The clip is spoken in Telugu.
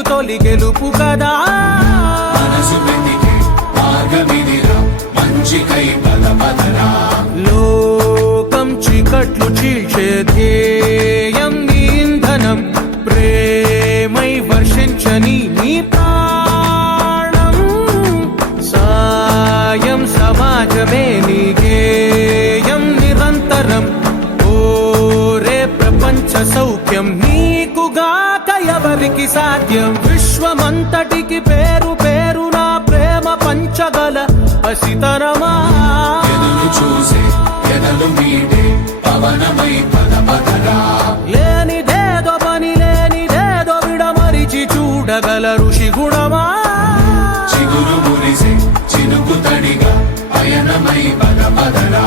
నీకు తొలి గెలుపు కదా. మనసు వెతికే మార్గమిదిరా మంచికై పద పదరా. లోకం చీకట్లు చీల్చే ధ్యేయం నీ ఇంధనం ప్రేమై వర్షించని నీ ప్రాణం. సాయం సమాజమే నీ గేయం నిరంతరం ఓరే ప్రపంచ సౌఖ్యం నీకుగాక ఎవరికి సాధ్యం? విశ్వమంతటికి పేరు పేరు నా ప్రేమ పంచగల పసితరమా చూసే ఎదలు మీడే పవనమై పద పదరా లేనిదేదో పని లేనిదేదో విడమరిచి చూడగల ఋషి గుణమా? చిగురు మురిసే చినుకు తడిగా పయనమై పద పదరా